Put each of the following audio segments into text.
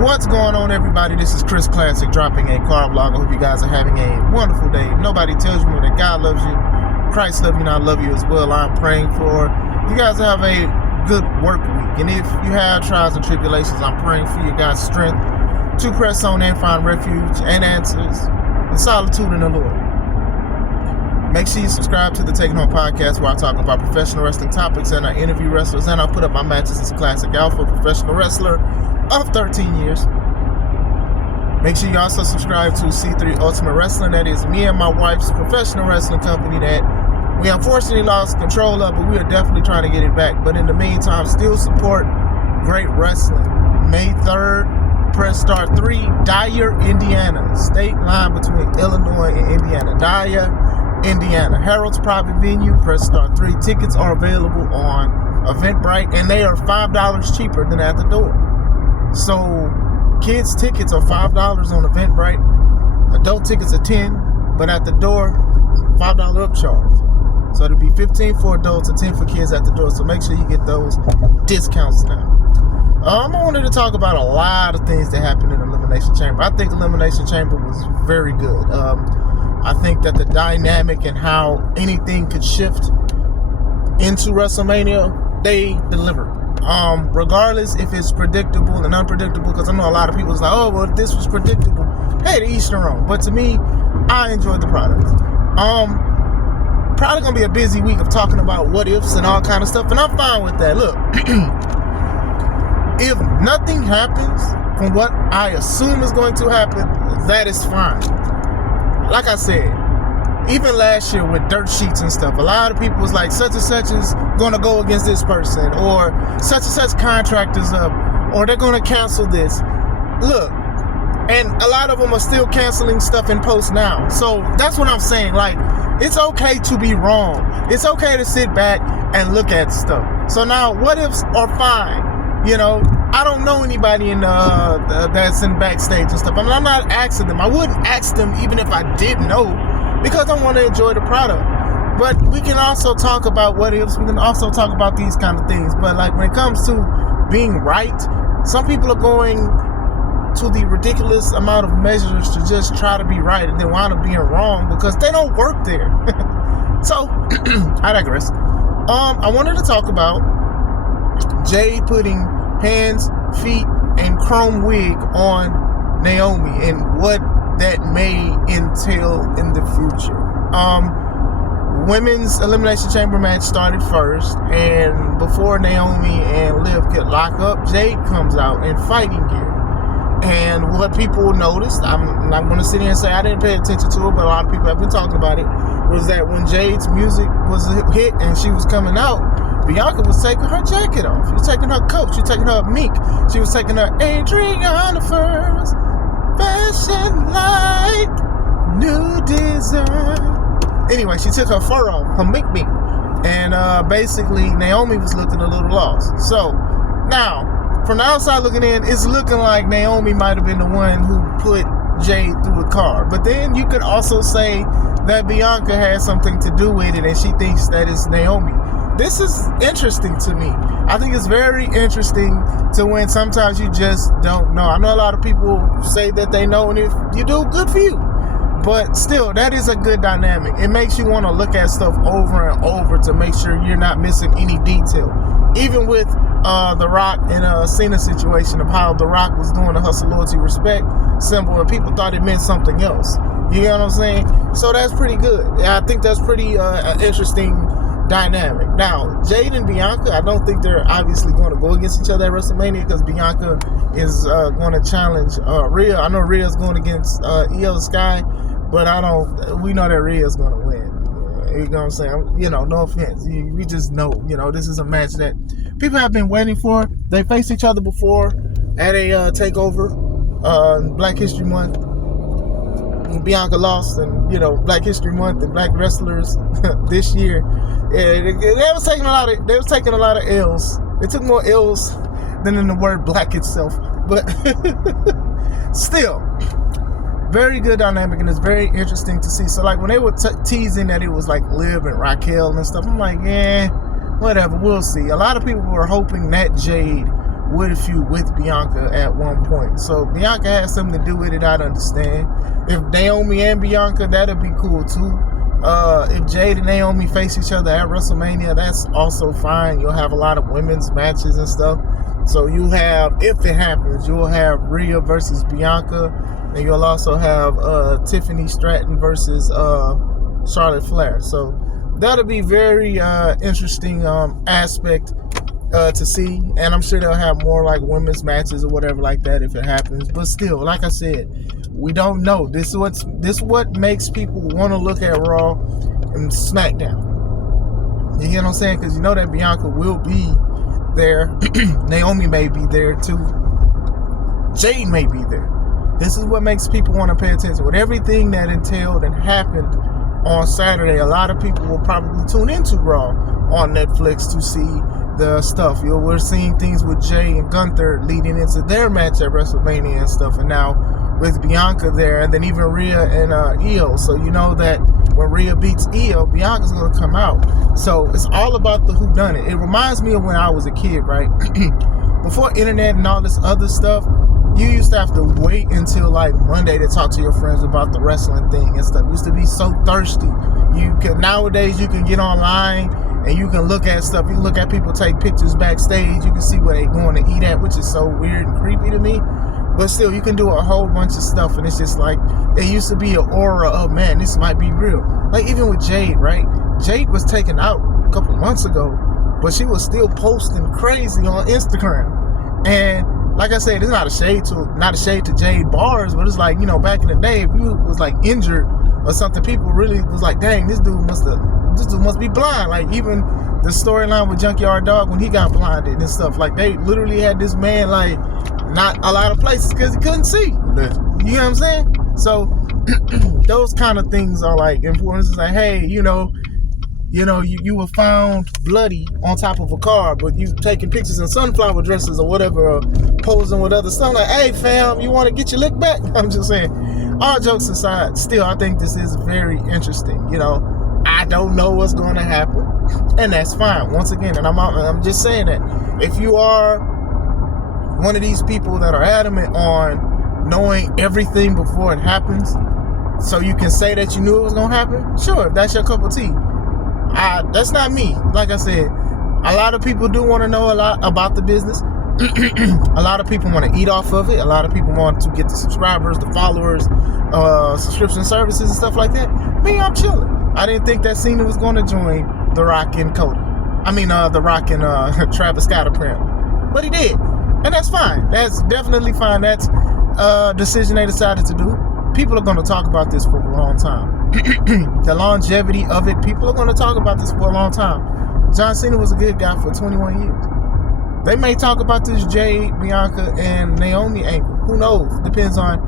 What's going on, everybody? This is Chris Classic dropping a car vlog. I hope you guys are having a wonderful day. Nobody tells you that God loves you, Christ loves you, and I love you as well. I'm praying for you guys to have a good work week. And if you have trials and tribulations, I'm praying for you guys' strength to press on and find refuge and answers and solitude in the Lord. Make sure you subscribe to the Taking Home podcast, where I talk about professional wrestling topics and I interview wrestlers, and I put up my matches as Classic Alpha, professional wrestler of 13 years. Make sure you also subscribe to C3 Ultimate Wrestling. That is me and my wife's professional wrestling company that we unfortunately lost control of, but we are definitely trying to get it back. But in the meantime, still support great wrestling. May 3rd, press start 3, Dyer, Indiana. State line between Illinois and Indiana. Dyer, Indiana. Harold's private venue, press start 3. Tickets are available on Eventbrite, and they are $5 cheaper than at the door. So kids tickets are $5 on Eventbrite. Adult tickets are $10, but at the door, $5 upcharge. So it'll be $15 for adults and $10 for kids at the door. So make sure you get those discounts now. I wanted to talk about a lot of things that happened in Elimination Chamber. I think Elimination Chamber was very good. I think that the dynamic and how anything could shift into WrestleMania, they delivered. Regardless if it's predictable and unpredictable, because I know a lot of people is like, oh, well, this was predictable. Hey, to each their own. But to me, I enjoyed the product. Probably gonna be a busy week of talking about what ifs and all kind of stuff, and I'm fine with that. Look, if nothing happens from what I assume is going to happen, that is fine. Like I said, even last year with dirt sheets and stuff, a lot of people was like, such and such is going to go against this person, or such and such contract is up, or they're going to cancel this. Look, and a lot of them are still canceling stuff in post now. So that's what I'm saying. Like, it's okay to be wrong. It's okay to sit back and look at stuff. So now, what ifs are fine. You know, I don't know anybody in that's in backstage and stuff. I mean, I'm not asking them. I wouldn't ask them even if I did know, because I want to enjoy the product. But we can also talk about what ifs. We can also talk about these kind of things. But like when it comes to being right, some people are going to the ridiculous amount of measures to just try to be right, and they wind up being wrong because they don't work there. So I digress. I wanted to talk about Jade putting hands, feet, and chrome wig on Naomi and what that may entail in the future. Women's Elimination Chamber match started first, and before Naomi and Liv get locked up, Jade comes out in fighting gear. And what people noticed, I'm not going to sit here and say I didn't pay attention to it, but a lot of people have been talking about it, was that when Jade's music was hit and she was coming out, Bianca was taking her jacket off. She was taking her coat. She was taking her mink. She was taking her Adriana first. Fashion like new design. Anyway, she took her fur off, her mink. And basically, Naomi was looking a little lost. So, now, from the outside looking in, it's looking like Naomi might have been the one who put Jade through the car. But then you could also say that Bianca had something to do with it and she thinks that it's Naomi. This is interesting to me. I think it's very interesting to when sometimes you just don't know. I know a lot of people say that they know, and if you do, good for you. But still, that is a good dynamic. It makes you want to look at stuff over and over to make sure you're not missing any detail. Even with The Rock in a Cena situation of how The Rock was doing the hustle, loyalty, respect symbol, and people thought it meant something else. You know what I'm saying? So that's pretty good. I think that's pretty interesting dynamic. Now, Jade and Bianca, I don't think they're obviously going to go against each other at WrestleMania, because Bianca is going to challenge Rhea. I know Rhea's going against Io Sky, but we know that Rhea's going to win. You know what I'm saying? You know, no offense. We just know, this is a match that people have been waiting for. They faced each other before at a takeover, Black History Month. Bianca lost, and Black History Month and Black wrestlers this year, they was taking a lot of L's. They took more L's than in the word black itself, but still, very good dynamic, and it's very interesting to see. So like when they were teasing that it was like Liv and Raquel and stuff, I'm like, whatever, we'll see. A lot of people were hoping that Jade would feud with Bianca at one point. So Bianca has something to do with it, I'd understand. If Naomi and Bianca, that'd be cool too. If Jade and Naomi face each other at WrestleMania, that's also fine. You'll have a lot of women's matches and stuff. So you have, if it happens, you'll have Rhea versus Bianca, and you'll also have Tiffany Stratton versus Charlotte Flair. So that'll be very interesting aspect to see, and I'm sure they'll have more like women's matches or whatever like that if it happens. But still, like I said, we don't know. This is what makes people want to look at Raw and SmackDown. You get what I'm saying? Because you know that Bianca will be there. Naomi may be there too. Jade may be there. This is what makes people want to pay attention. With everything that entailed and happened on Saturday, a lot of people will probably tune into Raw on Netflix to see the stuff. We're seeing things with Jay and Gunther leading into their match at WrestleMania and stuff, and now with Bianca there, and then even Rhea and Io. So you know that when Rhea beats Io, Bianca's going to come out. So it's all about the whodunit. It reminds me of when I was a kid, right? Before internet and all this other stuff, you used to have to wait until like Monday to talk to your friends about the wrestling thing and stuff. You used to be so thirsty. Nowadays you can get online and you can look at stuff. You can look at people take pictures backstage. You can see where they're going to eat at, which is so weird and creepy to me. But still, you can do a whole bunch of stuff, and it's just like, it used to be an aura of, man, this might be real. Like even with Jade, right? Jade was taken out a couple months ago, but she was still posting crazy on Instagram. And like I said, it's not a shade to Jade bars, but it's like, you know, back in the day, if you was like injured or something, people really was like, dang, this dude must be blind. Like even the storyline with Junkyard Dog when he got blinded and stuff, like they literally had this man like not a lot of places because he couldn't see. You know what I'm saying? So those kind of things are like important. It's like, hey, you were found bloody on top of a car, but you taking pictures in sunflower dresses or whatever, or posing with other stuff. Like, hey fam, you want to get your lick back? I'm just saying, all jokes aside, still I think this is very interesting. You know, I don't know what's going to happen, and that's fine. Once again, and I'm just saying that if you are one of these people that are adamant on knowing everything before it happens, so you can say that you knew it was going to happen, sure, if that's your cup of tea. That's not me. Like I said, a lot of people do want to know a lot about the business. A lot of people want to eat off of it. A lot of people want to get the subscribers, the followers, subscription services and stuff like that. Me, I'm chilling. I didn't think that Cena was going to join The Rock and Cody. The Rock and Travis Scott apparently. But he did. And that's fine. That's definitely fine. That's a decision they decided to do. People are going to talk about this for a long time. The longevity of it, people are going to talk about this for a long time. John Cena was a good guy for 21 years. They may talk about this Jade, Bianca, and Naomi angle. Who knows? Depends on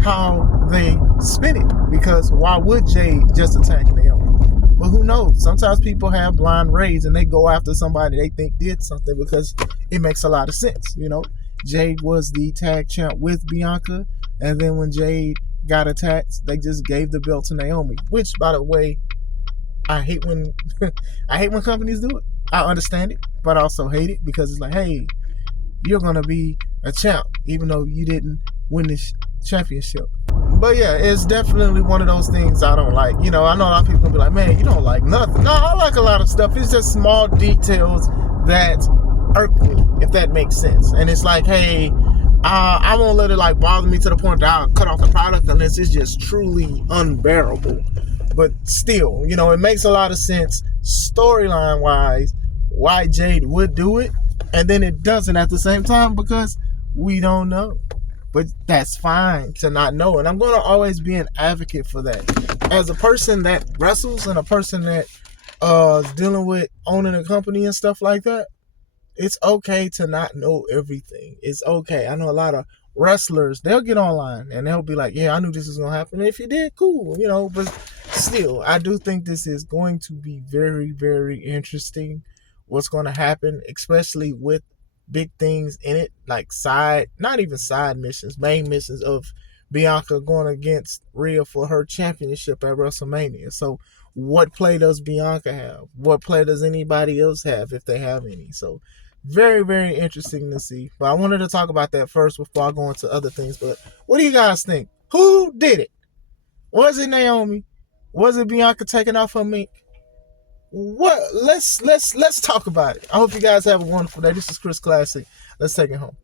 how they spin it. Because why would Jade just attack Naomi? But who knows? Sometimes people have blind raids and they go after somebody they think did something because it makes a lot of sense. You know, Jade was the tag champ with Bianca, and then when Jade got attacked, they just gave the belt to Naomi. Which, by the way, I hate when companies do it. I understand it, but I also hate it because it's like, hey, you're gonna be a champ even though you didn't win this championship. But yeah, it's definitely one of those things I don't like. You know, I know a lot of people gonna be like, man, you don't like nothing. No, I like a lot of stuff. It's just small details that irk me, if that makes sense. And it's like, hey, I won't let it like bother me to the point that I'll cut off the product unless it's just truly unbearable. But still, you know, it makes a lot of sense storyline wise why Jade would do it, and then it doesn't at the same time because we don't know. But that's fine to not know, and I'm going to always be an advocate for that. As a person that wrestles and a person that is dealing with owning a company and stuff like that, it's okay to not know everything. It's okay. I know a lot of wrestlers, they'll get online and they'll be like, yeah, I knew this was going to happen. And if you did, cool, you know, but still, I do think this is going to be very, very interesting what's going to happen, especially with big things in it, like not even side missions, main missions of Bianca going against Rhea for her championship at WrestleMania. So what play does Bianca have? What play does anybody else have if they have any? So Very, very interesting to see. But I wanted to talk about that first before I go into other things. But what do you guys think? Who did it? Was it Naomi? Was it Bianca taking off her mink? What? Let's talk about it. I hope you guys have a wonderful day. This is Chris Classic. Let's take it home.